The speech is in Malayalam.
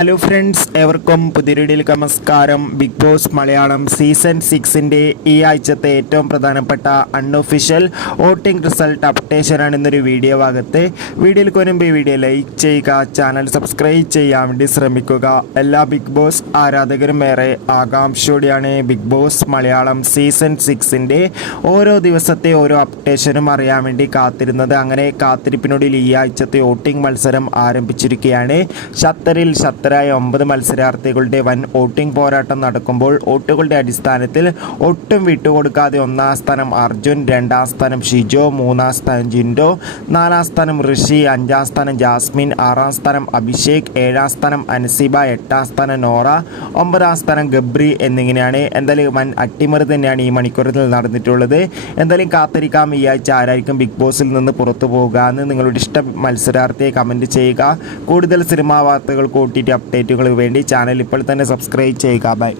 ഹലോ ഫ്രണ്ട്സ്, ഏവർക്കും പുതിയൊരു നമസ്കാരം. ബിഗ് ബോസ് മലയാളം സീസൺ 6-ൻ്റെ ഈ ആഴ്ചത്തെ ഏറ്റവും പ്രധാനപ്പെട്ട അൺഒഫീഷ്യൽ വോട്ടിംഗ് റിസൾട്ട് അപ്ഡേഷനാണ് ഇന്നൊരു വീഡിയോ ഭാഗത്ത്. വീഡിയോയിൽ മുൻപ് ഈ വീഡിയോ ലൈക്ക് ചെയ്യുക, ചാനൽ സബ്സ്ക്രൈബ് ചെയ്യാൻ വേണ്ടി ശ്രമിക്കുക. എല്ലാ ബിഗ് ബോസ് ആരാധകരും ഏറെ ആകാംക്ഷയോടെയാണ് ബിഗ് ബോസ് മലയാളം സീസൺ 6-ൻ്റെ ഓരോ ദിവസത്തെ ഓരോ അപ്ഡേഷനും അറിയാൻ വേണ്ടി കാത്തിരുന്നത്. അങ്ങനെ കാത്തിരിപ്പിനൊടുവിൽ ഈ ആഴ്ചത്തെ വോട്ടിംഗ് മത്സരം ആരംഭിച്ചിരിക്കുകയാണ്. ഷത്തറിൽ ായ 9 മത്സരാർത്ഥികളുടെ വൻ വോട്ടിംഗ് പോരാട്ടം നടക്കുമ്പോൾ വോട്ടുകളുടെ അടിസ്ഥാനത്തിൽ ഒട്ടും വിട്ടുകൊടുക്കാതെ 1-ാം സ്ഥാനം അർജുൻ, 2-ാം സ്ഥാനം ഷിജോ, 3-ാം സ്ഥാനം ജിൻഡോ, 4-ാം സ്ഥാനം ഋഷി, 5-ാം സ്ഥാനം ജാസ്മിൻ, 6-ാം സ്ഥാനം അഭിഷേക്, 7-ാം സ്ഥാനം അൻസിബ, 8-ാം സ്ഥാനം നോറ, 9-ാം സ്ഥാനം ഗബ്രി എന്നിങ്ങനെയാണ്. എന്തായാലും വൻ അട്ടിമറി തന്നെയാണ് ഈ മണിക്കൂറിൽ നടന്നിട്ടുള്ളത്. എന്തായാലും കാത്തിരിക്കാം ഈ ആഴ്ച ആരായിരിക്കും ബിഗ് ബോസിൽ നിന്ന് പുറത്തു പോകുക എന്ന്. നിങ്ങളുടെ ഇഷ്ട മത്സരാർത്ഥിയെ കമൻറ്റ് ചെയ്യുക. കൂടുതൽ സിനിമാ വാർത്തകൾ കൂട്ടിയിട്ട് അപ്ഡേറ്റുകൾക്ക് വേണ്ടി ചാനൽ ഇപ്പോൾ തന്നെ സബ്സ്ക്രൈബ് ചെയ്യുക. ബൈ.